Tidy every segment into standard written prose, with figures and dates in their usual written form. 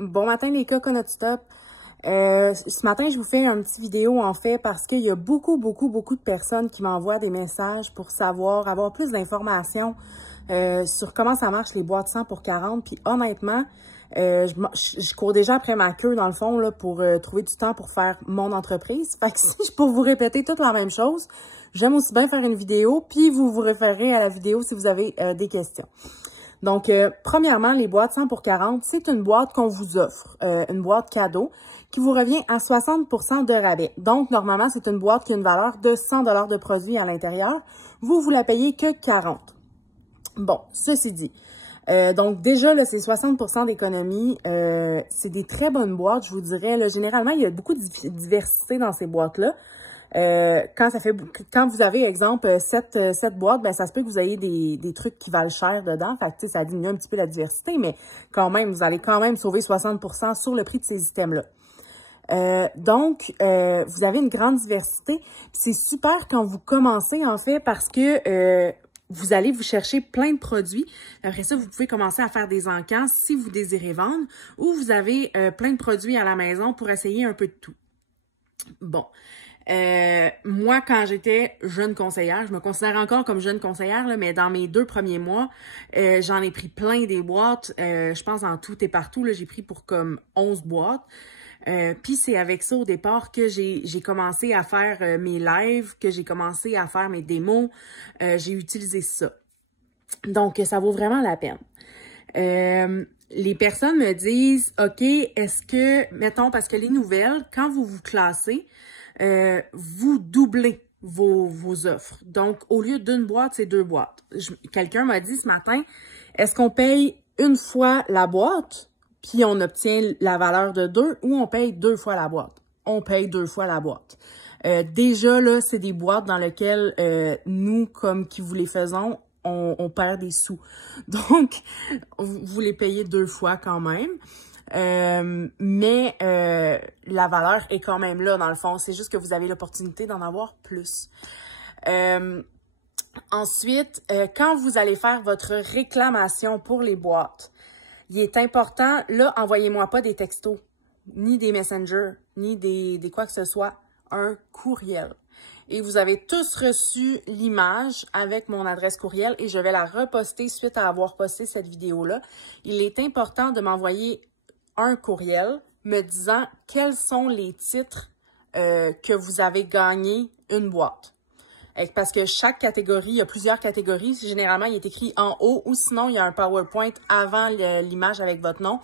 Bon matin les Coconut Stop. Ce matin, je vous fais une petite vidéo en fait parce qu'il y a beaucoup de personnes qui m'envoient des messages pour avoir plus d'informations sur comment ça marche les boîtes 100 pour 40. Puis honnêtement, je cours déjà après ma queue dans le fond là pour trouver du temps pour faire mon entreprise. Fait que si je peux vous répéter toute la même chose, j'aime aussi bien faire une vidéo puis vous vous référez à la vidéo si vous avez des questions. Donc, premièrement, les boîtes 100 pour 40, c'est une boîte qu'on vous offre, une boîte cadeau qui vous revient à 60% de rabais. Donc, normalement, c'est une boîte qui a une valeur de 100 $ de produit à l'intérieur. Vous la payez que 40. Bon, ceci dit, donc déjà, là, c'est 60% d'économie. C'est des très bonnes boîtes, je vous dirais. Là, généralement, il y a beaucoup de diversité dans ces boîtes-là. Quand vous avez, exemple, 7 boîtes, ben ça se peut que vous ayez des trucs qui valent cher dedans. Fait que, ça diminue un petit peu la diversité, mais quand même, vous allez quand même sauver 60% sur le prix de ces items-là. Donc, vous avez une grande diversité. C'est super quand vous commencez, en fait, parce que vous allez vous chercher plein de produits. Après ça, vous pouvez commencer à faire des encans si vous désirez vendre ou vous avez plein de produits à la maison pour essayer un peu de tout. Bon. Moi, quand j'étais jeune conseillère, je me considère encore comme jeune conseillère, là, mais dans mes 2 premiers mois, j'en ai pris plein des boîtes. Je pense en tout et partout, là, j'ai pris pour comme 11 boîtes. Puis c'est avec ça au départ que j'ai commencé à faire mes lives, que j'ai commencé à faire mes démos. J'ai utilisé ça. Donc, ça vaut vraiment la peine. Les personnes me disent, OK, est-ce que, mettons, parce que les nouvelles, quand vous vous classez, vous doublez vos offres. Donc, au lieu d'une boîte, c'est 2 boîtes. Quelqu'un m'a dit ce matin, est-ce qu'on paye une fois la boîte, puis on obtient la valeur de 2, ou on paye 2 fois la boîte? On paye 2 fois la boîte. Déjà, là, c'est des boîtes dans lesquelles nous, comme qui vous les faisons, on perd des sous. Donc, vous les payez 2 fois quand même. Mais la valeur est quand même là, dans le fond. C'est juste que vous avez l'opportunité d'en avoir plus. Ensuite, quand vous allez faire votre réclamation pour les boîtes, il est important, là, envoyez-moi pas des textos, ni des messengers, ni des quoi que ce soit, un courriel. Et vous avez tous reçu l'image avec mon adresse courriel et je vais la reposter suite à avoir posté cette vidéo-là. Il est important de m'envoyer un courriel me disant quels sont les titres que vous avez gagné une boîte. Parce que chaque catégorie, il y a plusieurs catégories. Généralement, il est écrit en haut ou sinon, il y a un PowerPoint avant l'image avec votre nom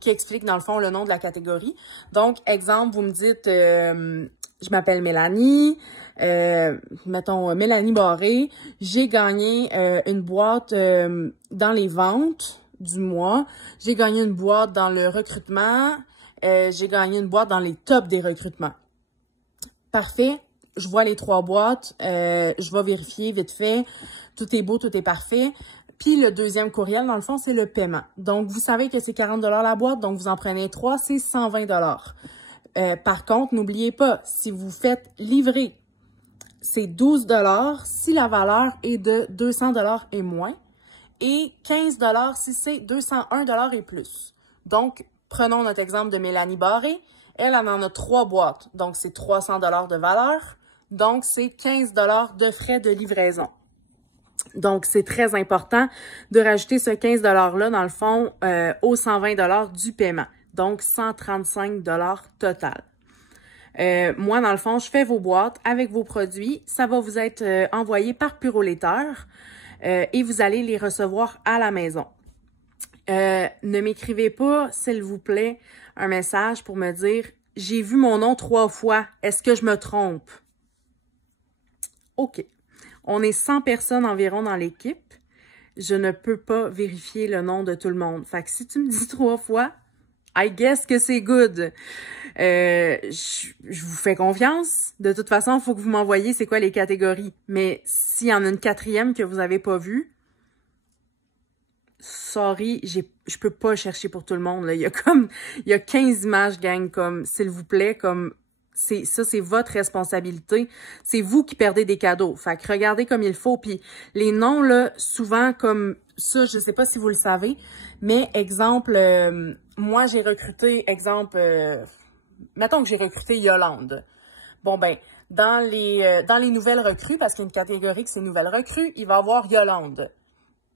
qui explique dans le fond le nom de la catégorie. Donc, exemple, vous me dites, je m'appelle Mélanie, mettons Mélanie Barré, j'ai gagné une boîte dans les ventes du mois, j'ai gagné une boîte dans le recrutement, j'ai gagné une boîte dans les tops des recrutements. Parfait, je vois les 3 boîtes, je vais vérifier vite fait, tout est beau, tout est parfait. Puis le deuxième courriel, dans le fond, c'est le paiement. Donc, vous savez que c'est 40 $ la boîte, donc vous en prenez 3, c'est 120 $. Par contre, n'oubliez pas, si vous faites livrer, c'est 12 $ si la valeur est de 200 $ et moins, et 15 $ si c'est 201 $ et plus. Donc, prenons notre exemple de Mélanie Barré. Elle en a 3 boîtes, donc c'est 300 $ de valeur. Donc, c'est 15 $ de frais de livraison. Donc, c'est très important de rajouter ce 15 $-là, dans le fond, aux 120 $ du paiement. Donc, 135 $ total. Moi, dans le fond, je fais vos boîtes avec vos produits. Ça va vous être envoyé par Puroletter et vous allez les recevoir à la maison. Ne m'écrivez pas, s'il vous plaît, un message pour me dire « J'ai vu mon nom 3 fois, est-ce que je me trompe? » OK. On est 100 personnes environ dans l'équipe. Je ne peux pas vérifier le nom de tout le monde. Fait que si tu me dis 3 fois, I guess que c'est good. Je vous fais confiance. De toute façon, il faut que vous m'envoyiez c'est quoi les catégories. Mais s'il y en a une 4e que vous n'avez pas vue, sorry, je peux pas chercher pour tout le monde. Là. Il y a 15 images, gang, comme, s'il vous plaît, comme, ça, c'est votre responsabilité. C'est vous qui perdez des cadeaux. Fait que regardez comme il faut. Puis les noms, là, souvent, comme ça, je sais pas si vous le savez, mais exemple, moi, j'ai recruté, exemple, mettons que j'ai recruté Yolande. Bon, ben, dans les nouvelles recrues, parce qu'il y a une catégorie que c'est nouvelles recrues, il va y avoir Yolande.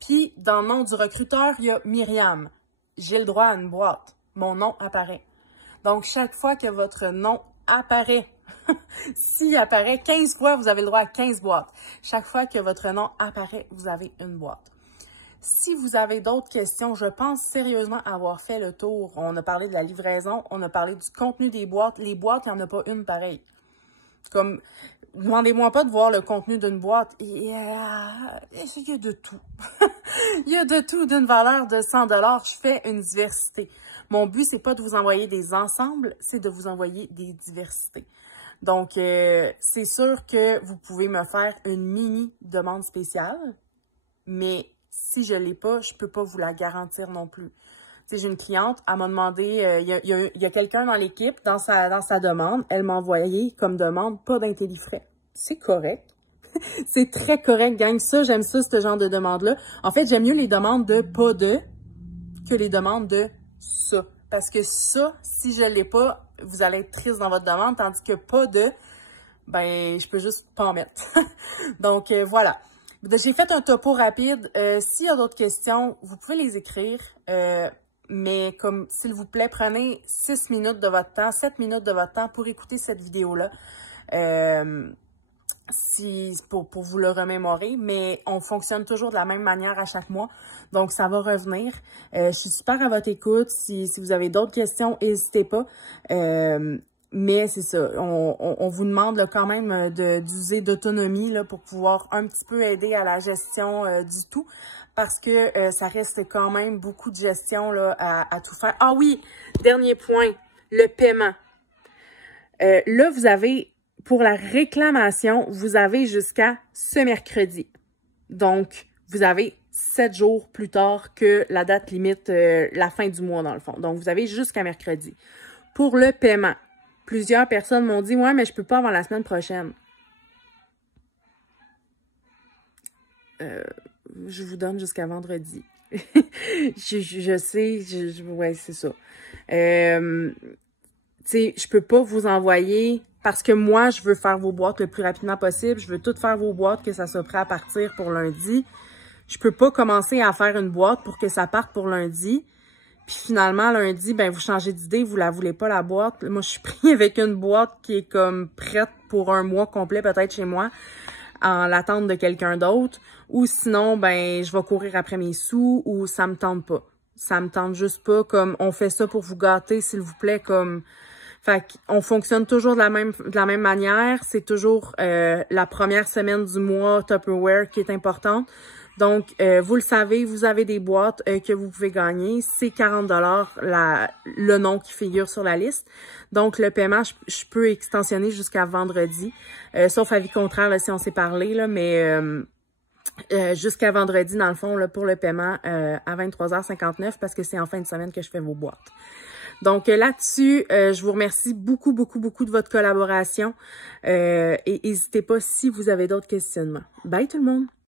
Puis, dans le nom du recruteur, il y a Myriam. J'ai le droit à une boîte. Mon nom apparaît. Donc, chaque fois que votre nom apparaît, s'il apparaît 15 fois, vous avez le droit à 15 boîtes. Chaque fois que votre nom apparaît, vous avez une boîte. Si vous avez d'autres questions, je pense sérieusement avoir fait le tour. On a parlé de la livraison, on a parlé du contenu des boîtes. Les boîtes, il n'y en a pas une pareille. Comme, demandez-moi pas de voir le contenu d'une boîte. Il y a de tout. Il y a de tout d'une valeur de 100 $. Je fais une diversité. Mon but, c'est pas de vous envoyer des ensembles, c'est de vous envoyer des diversités. Donc, c'est sûr que vous pouvez me faire une mini demande spéciale, mais si je l'ai pas, je peux pas vous la garantir non plus. Tu sais, j'ai une cliente, elle m'a demandé, il y a quelqu'un dans l'équipe, dans sa demande, elle m'a envoyé comme demande pas d'IntelliFrais. C'est correct. C'est très correct, gang. Ça, j'aime ça, ce genre de demande-là. En fait, j'aime mieux les demandes de pas de que les demandes de ça. Parce que ça, si je l'ai pas, vous allez être triste dans votre demande, tandis que pas de, ben, je peux juste pas en mettre. Donc, voilà. J'ai fait un topo rapide. S'il y a d'autres questions, vous pouvez les écrire. Mais comme, s'il vous plaît, prenez 6 minutes de votre temps, 7 minutes de votre temps pour écouter cette vidéo-là. Pour vous le remémorer, mais on fonctionne toujours de la même manière à chaque mois, donc ça va revenir. Je suis super à votre écoute. Si vous avez d'autres questions, n'hésitez pas. Mais c'est ça, on vous demande là, quand même d'user d'autonomie là, pour pouvoir un petit peu aider à la gestion du tout, parce que ça reste quand même beaucoup de gestion là, à tout faire. Ah oui, dernier point, le paiement. Là, vous avez... Pour la réclamation, vous avez jusqu'à ce mercredi. Donc, vous avez 7 jours plus tard que la date limite, la fin du mois dans le fond. Donc, vous avez jusqu'à mercredi. Pour le paiement, plusieurs personnes m'ont dit « Ouais, mais je peux pas avant la semaine prochaine. » Je vous donne jusqu'à vendredi. je sais, ouais, c'est ça. Tu sais, je peux pas vous envoyer... Parce que moi, je veux faire vos boîtes le plus rapidement possible. Je veux toutes faire vos boîtes, que ça soit prêt à partir pour lundi. Je peux pas commencer à faire une boîte pour que ça parte pour lundi. Puis finalement, lundi, ben vous changez d'idée, vous la voulez pas la boîte. Moi, je suis pris avec une boîte qui est comme prête pour un mois complet, peut-être chez moi, en l'attente de quelqu'un d'autre. Ou sinon, ben je vais courir après mes sous ou ça me tente pas. Ça me tente juste pas. Comme on fait ça pour vous gâter, s'il vous plaît, comme... Fait qu'on fonctionne toujours de la même manière. C'est toujours la première semaine du mois Tupperware qui est importante. Donc, vous le savez, vous avez des boîtes que vous pouvez gagner. C'est 40 $ le nom qui figure sur la liste. Donc, le paiement, je peux extensionner jusqu'à vendredi. Sauf avis contraire, là, si on s'est parlé, là, mais... jusqu'à vendredi, dans le fond, là, pour le paiement à 23h59 parce que c'est en fin de semaine que je fais vos boîtes. Donc là-dessus, je vous remercie beaucoup de votre collaboration et n'hésitez pas si vous avez d'autres questionnements. Bye tout le monde!